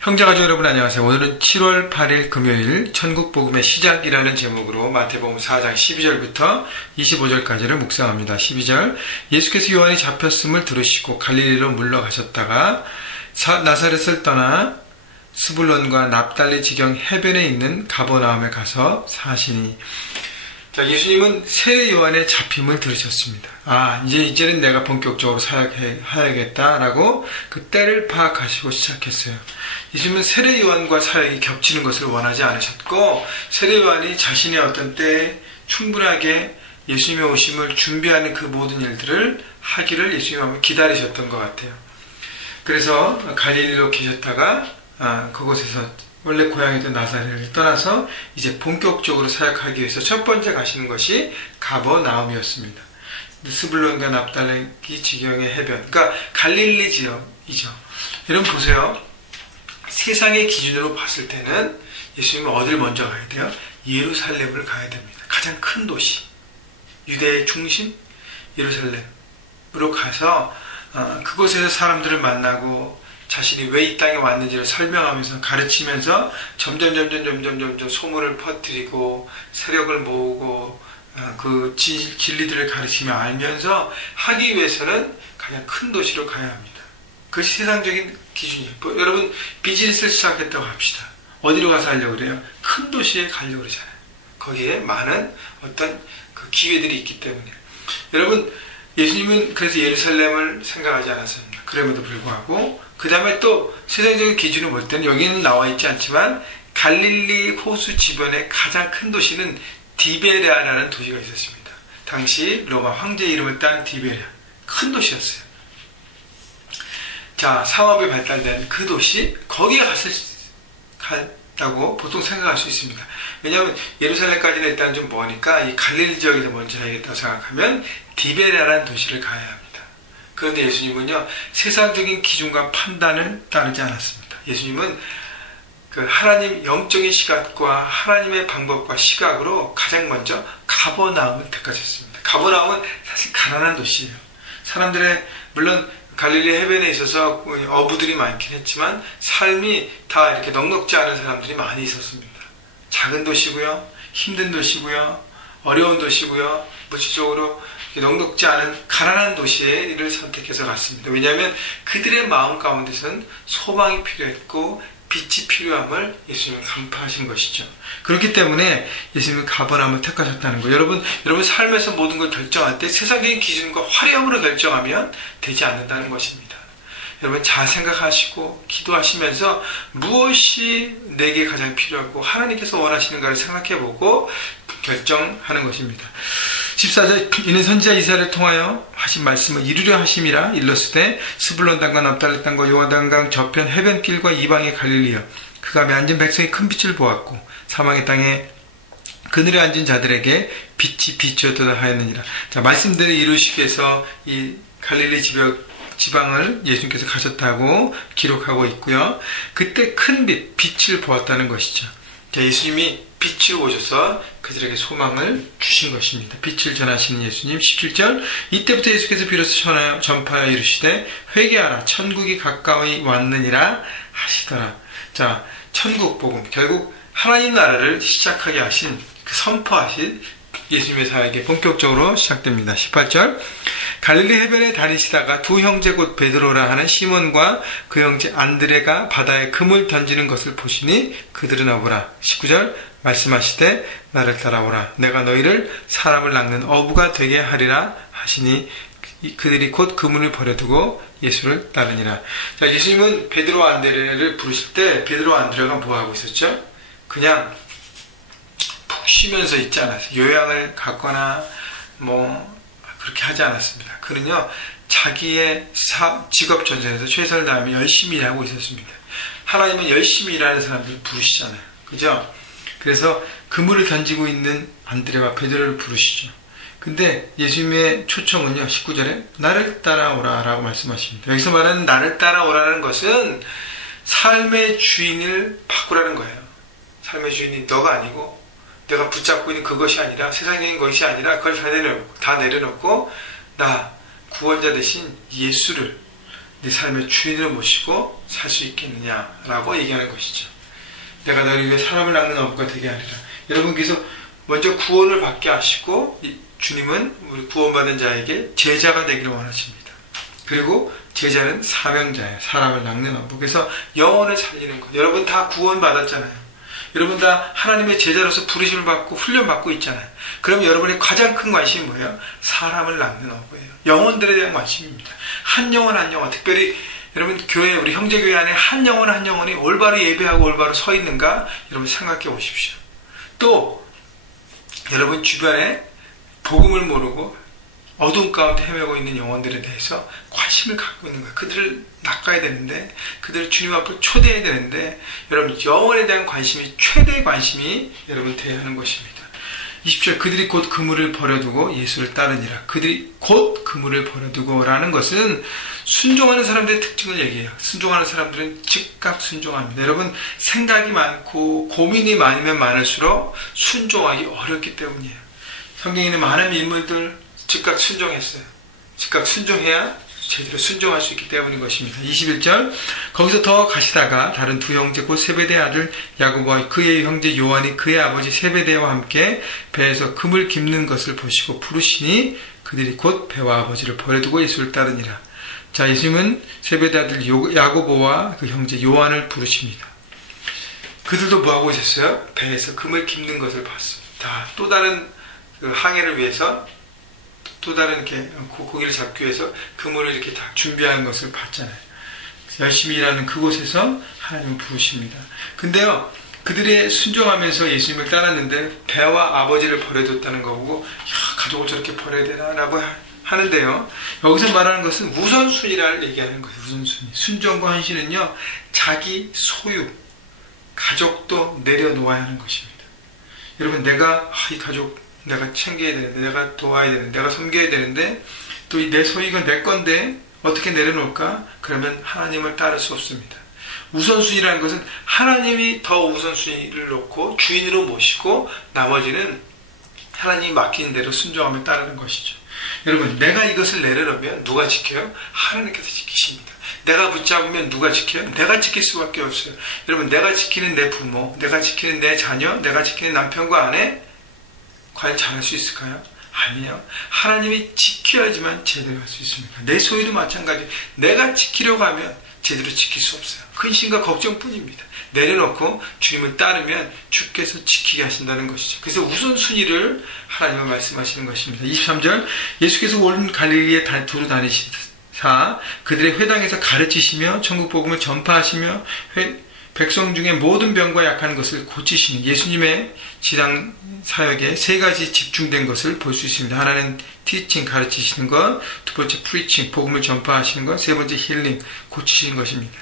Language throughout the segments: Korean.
형제가족 여러분 안녕하세요. 오늘은 7월 8일 금요일 천국복음의 시작이라는 제목으로 마태복음 4장 12절부터 25절까지를 묵상합니다. 12절 예수께서 요한이 잡혔음을 들으시고 갈릴리로 물러가셨다가 나사렛을 떠나 스불론과 납달리 지경 해변에 있는 가버나움에 가서 사시니. 자, 예수님은 세례 요한의 잡힘을 들으셨습니다. 이제는 내가 본격적으로 사역해야겠다라고 그 때를 파악하시고 시작했어요. 예수님은 세례 요한과 사역이 겹치는 것을 원하지 않으셨고, 세례 요한이 자신의 어떤 때에 충분하게 예수님의 오심을 준비하는 그 모든 일들을 하기를 예수님은 기다리셨던 것 같아요. 그래서 갈릴리로 계셨다가 그곳에서 원래 고향이던 나사렛을 떠나서 이제 본격적으로 사역하기 위해서 첫 번째 가시는 것이 가버나움이었습니다. 스불론과 납달리 지경의 해변, 그러니까 갈릴리 지역이죠. 여러분 보세요. 세상의 기준으로 봤을 때는 예수님은 어딜 먼저 가야 돼요? 예루살렘을 가야 됩니다. 가장 큰 도시, 유대의 중심 예루살렘으로 가서 그곳에서 사람들을 만나고 자신이 왜 이 땅에 왔는지를 설명하면서 가르치면서 점점 소문을 퍼뜨리고 세력을 모으고 그 진리들을 가르치며 알면서 하기 위해서는 가장 큰 도시로 가야 합니다. 그것이 세상적인 기준이에요. 여러분 비즈니스를 시작했다고 합시다. 어디로 가서 하려고 그래요? 큰 도시에 가려고 그러잖아요. 거기에 많은 어떤 그 기회들이 있기 때문에. 여러분 예수님은 그래서 예루살렘을 생각하지 않았습니다. 그럼에도 불구하고 그 다음에 또 세상적인 기준을 볼 때는 여기는 나와 있지 않지만 갈릴리 호수 지변의 가장 큰 도시는 디베랴라는 도시가 있었습니다. 당시 로마 황제 이름을 딴 디베랴, 큰 도시였어요. 자, 상업이 발달된 그 도시, 거기에 갔다고 보통 생각할 수 있습니다. 왜냐하면 예루살렘까지는 일단 좀 머니까 이 갈릴리 지역에서 먼저 해야겠다고 생각하면 디베랴라는 도시를 가야 합니다. 그런데 예수님은요, 세상적인 기준과 판단을 따르지 않았습니다. 예수님은 그 하나님 영적인 시각과 하나님의 방법과 시각으로 가장 먼저 가버나움을 택하셨습니다. 가버나움은 사실 가난한 도시예요. 사람들의, 물론 갈릴리 해변에 있어서 어부들이 많긴 했지만 삶이 다 이렇게 넉넉지 않은 사람들이 많이 있었습니다. 작은 도시고요, 힘든 도시고요, 어려운 도시고요, 물질적으로 넉넉지 않은 가난한 도시를 선택해서 갔습니다. 왜냐하면 그들의 마음 가운데서는 소망이 필요했고 빛이 필요함을 예수님은 간파하신 것이죠. 그렇기 때문에 예수님은 가버나움을 택하셨다는 거예요. 여러분 삶에서 모든 걸 결정할 때 세상적인 기준과 화려함으로 결정하면 되지 않는다는 것입니다. 여러분 잘 생각하시고 기도하시면서 무엇이 내게 가장 필요하고 하나님께서 원하시는가를 생각해보고 결정하는 것입니다. 14절 이는 선지자 이사야를 통하여 하신 말씀을 이루려 하심이라 일렀으되 스불론 땅과 납달리 땅과 요단강 저편 해변길과 이방의 갈릴리여 그가 앉은 백성이 큰 빛을 보았고 사망의 땅에 그늘에 앉은 자들에게 빛이 비추었도다 하였느니라. 자, 말씀대로 이루시기 위해서 이 갈릴리 지방을 예수님께서 가셨다고 기록하고 있고요. 그때 큰 빛을 보았다는 것이죠. 자, 예수님이 빛으로 오셔서 그들에게 소망을 주신 것입니다. 빛을 전하시는 예수님. 17절 이때부터 예수께서 비로소 전파하여 이르시되 회개하라 천국이 가까이 왔느니라 하시더라. 자, 천국 복음, 결국 하나님 나라를 시작하게 하신 그 선포하신 예수님의 사역이 본격적으로 시작됩니다. 18절 갈릴리 해변에 다니시다가 두 형제 곧 베드로라 하는 시몬과 그 형제 안드레가 바다에 금을 던지는 것을 보시니 그들은 어부라. 19절 말씀하시되 나를 따라오라. 내가 너희를 사람을 낚는 어부가 되게 하리라 하시니 그들이 곧 그물을 버려두고 예수를 따르니라. 자, 예수님은 베드로 안드레를 부르실 때 베드로 안드레가 뭐하고 있었죠? 그냥 푹 쉬면서 있지 않았어요. 요양을 갖거나 그렇게 하지 않았습니다. 그는요, 자기의 직업 전선에서 최선을 다하며 열심히 일하고 있었습니다. 하나님은 열심히 일하는 사람들을 부르시잖아요. 그죠? 그래서 그물을 던지고 있는 안드레와 베드로를 부르시죠. 근데 예수님의 초청은요, 19절에 나를 따라오라 라고 말씀하십니다. 여기서 말하는 나를 따라오라는 것은 삶의 주인을 바꾸라는 거예요. 삶의 주인이 너가 아니고 내가 붙잡고 있는 그것이 아니라 세상적인 것이 아니라 그걸 다 내려놓고 나 구원자 대신 예수를 네 삶의 주인으로 모시고 살 수 있겠느냐라고 얘기하는 것이죠. 내가 너를 위해 사람을 낚는 어부가 되게 하리라. 여러분께서 먼저 구원을 받게 하시고 주님은 우리 구원받은 자에게 제자가 되기를 원하십니다. 그리고 제자는 사명자예요. 사람을 낚는 어부. 그래서 영혼을 살리는 것. 여러분 다 구원받았잖아요. 여러분 다 하나님의 제자로서 부르심을 받고 훈련받고 있잖아요. 그럼 여러분의 가장 큰 관심이 뭐예요? 사람을 낚는 어부예요. 영혼들에 대한 관심입니다. 한 영혼 한 영혼, 특별히 여러분 교회, 우리 형제교회 안에 한 영혼 한 영혼이 올바로 예배하고 올바로 서 있는가 여러분 생각해 보십시오. 또 여러분 주변에 복음을 모르고 어두운 가운데 헤매고 있는 영혼들에 대해서 관심을 갖고 있는 거예요. 그들을 낚아야 되는데, 그들을 주님 앞으로 초대해야 되는데, 여러분 영혼에 대한 관심이 최대의 관심이 여러분 되어야 하는 것입니다. 20절 그들이 곧 그물을 버려두고 예수를 따르니라. 그들이 곧 그물을 버려두고 라는 것은 순종하는 사람들의 특징을 얘기해요. 순종하는 사람들은 즉각 순종합니다. 여러분 생각이 많고 고민이 많으면 많을수록 순종하기 어렵기 때문이에요. 성경에 있는 많은 인물들 즉각 순종했어요. 즉각 순종해야 제대로 순종할 수 있기 때문인 것입니다. 21절 거기서 더 가시다가 다른 두 형제 곧 세베대 아들 야고보와 그의 형제 요한이 그의 아버지 세베대와 함께 배에서 금을 깁는 것을 보시고 부르시니 그들이 곧 배와 아버지를 버려두고 예수를 따르니라. 자, 예수님은 세베대 아들 야고보와 그 형제 요한을 부르십니다. 그들도 뭐하고 있었어요? 배에서 금을 깁는 것을 봤습니다. 또 다른 그 항해를 위해서 또 다른 이렇게 고기를 잡기 위해서 그물을 이렇게 다 준비하는 것을 봤잖아요. 열심히 일하는 그곳에서 하나님을 부르십니다. 근데요, 그들의 순종하면서 예수님을 따랐는데 배와 아버지를 버려뒀다는 거 보고 가족을 저렇게 버려야 되나라고 하는데요. 여기서 말하는 것은 우선순위를 얘기하는 거예요. 우선순위. 순종과 헌신은요, 자기 소유, 가족도 내려놓아야 하는 것입니다. 여러분, 내가 이 가족 내가 챙겨야 되는데, 내가 도와야 되는데, 내가 섬겨야 되는데, 또 내 소유가 내 건데 어떻게 내려놓을까? 그러면 하나님을 따를 수 없습니다. 우선순위라는 것은 하나님이 더 우선순위를 놓고 주인으로 모시고 나머지는 하나님이 맡긴 대로 순종하며 따르는 것이죠. 여러분, 내가 이것을 내려놓으면 누가 지켜요? 하나님께서 지키십니다. 내가 붙잡으면 누가 지켜요? 내가 지킬 수밖에 없어요. 여러분, 내가 지키는 내 부모, 내가 지키는 내 자녀, 내가 지키는 남편과 아내 과연 잘할 수 있을까요? 아니에요. 하나님이 지켜야지만 제대로 할 수 있습니다. 내 소유도 마찬가지. 내가 지키려고 하면 제대로 지킬 수 없어요. 근심과 걱정뿐입니다. 내려놓고 주님을 따르면 주께서 지키게 하신다는 것이죠. 그래서 우선순위를 하나님은 말씀하시는 것입니다. 23절 예수께서 온 갈릴리에 두루 다니시사 그들의 회당에서 가르치시며 천국 복음을 전파하시며 백성 중에 모든 병과 약한 것을 고치시는 예수님의 지상 사역에 세 가지 집중된 것을 볼 수 있습니다. 하나는 티칭, 가르치시는 것, 두 번째 프리칭, 복음을 전파하시는 것, 세 번째 힐링, 고치시는 것입니다.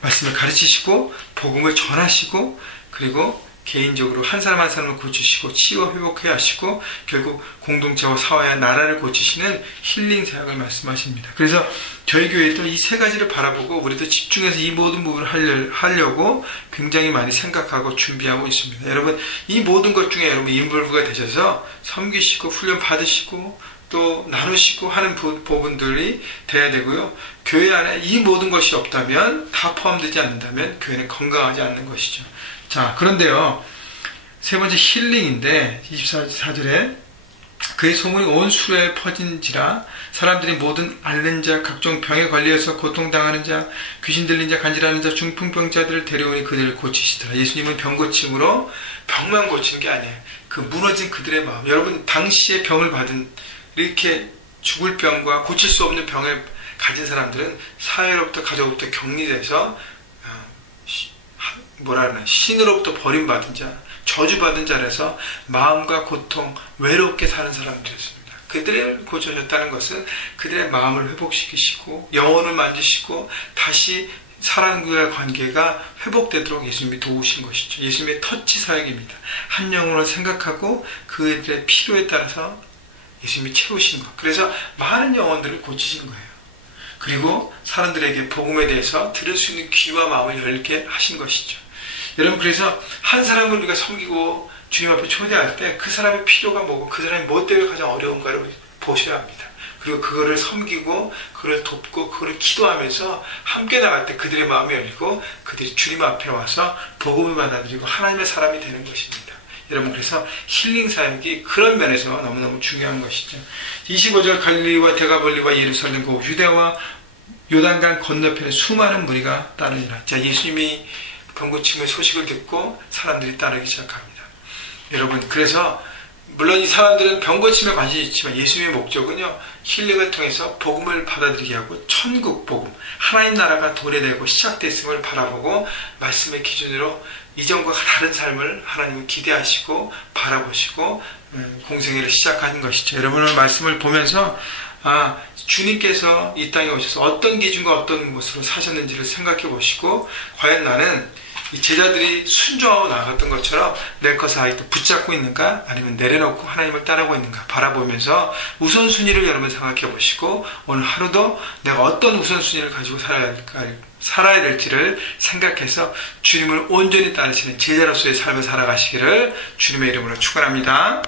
말씀을 가르치시고 복음을 전하시고 그리고 개인적으로 한 사람 한 사람을 고치시고 치유 회복해야 하시고 결국 공동체와 사회와 나라를 고치시는 힐링 사역을 말씀하십니다. 그래서 저희 교회도 이 세 가지를 바라보고 우리도 집중해서 이 모든 부분을 하려고 굉장히 많이 생각하고 준비하고 있습니다. 여러분, 이 모든 것 중에 여러분 인볼브가 되셔서 섬기시고 훈련 받으시고 또 나누시고 하는 부분들이 돼야 되고요. 교회 안에 이 모든 것이 없다면, 다 포함되지 않는다면 교회는 건강하지 않는 것이죠. 자, 그런데요, 세 번째 힐링인데 24절에 그의 소문이 온 수레에 퍼진지라 사람들이 모든 앓는 자, 각종 병에 걸려서 고통당하는 자, 귀신 들린 자, 간질하는 자, 중풍병자들을 데려오니 그들을 고치시더라. 예수님은 병 고침으로 병만 고치는 게 아니에요. 그 무너진 그들의 마음. 여러분, 당시에 병을 받은 이렇게 죽을 병과 고칠 수 없는 병을 가진 사람들은 사회로부터 가족으로부터 격리돼서 신으로부터 버림받은 자, 저주받은 자라서 마음과 고통, 외롭게 사는 사람들이었습니다. 그들을 고쳐줬다는 것은 그들의 마음을 회복시키시고 영혼을 만지시고 다시 사람과의 관계가 회복되도록 예수님이 도우신 것이죠. 예수님의 터치 사역입니다. 한 영혼을 생각하고 그들의 필요에 따라서 예수님이 채우신 것. 그래서 많은 영혼들을 고치신 거예요. 그리고 사람들에게 복음에 대해서 들을 수 있는 귀와 마음을 열게 하신 것이죠. 여러분, 그래서 한 사람을 우리가 섬기고 주님 앞에 초대할 때 그 사람의 필요가 뭐고 그 사람이 뭐 때문에 가장 어려운가를 보셔야 합니다. 그리고 그거를 섬기고 그걸 돕고 그걸 기도하면서 함께 나갈 때 그들의 마음이 열리고 그들이 주님 앞에 와서 복음을 받아들이고 하나님의 사람이 되는 것입니다. 여러분, 그래서 힐링 사역이 그런 면에서 너무너무 중요한 것이죠. 25절 갈릴리와 데가볼리와 예루살렘 그 유대와 요단강 건너편에 수많은 무리가 따르니라. 자, 예수님이 병고침의 소식을 듣고 사람들이 따르기 시작합니다. 여러분, 그래서 물론 이 사람들은 병고침에 관심이 있지만 예수님의 목적은요, 힐링을 통해서 복음을 받아들이게 하고 천국 복음, 하나님 나라가 도래되고 시작됐음을 바라보고 말씀의 기준으로 이전과 다른 삶을 하나님은 기대하시고 바라보시고 공생애를 시작하는 것이죠. 여러분은 말씀을 보면서 주님께서 이 땅에 오셔서 어떤 기준과 어떤 모습으로 사셨는지를 생각해 보시고, 과연 나는 이 제자들이 순종하고 나갔던 것처럼 내 것을 아직도 붙잡고 있는가, 아니면 내려놓고 하나님을 따르고 있는가 바라보면서 우선순위를 여러분 생각해 보시고, 오늘 하루도 내가 어떤 우선순위를 가지고 살아야 될지를 생각해서 주님을 온전히 따르시는 제자로서의 삶을 살아가시기를 주님의 이름으로 축원합니다.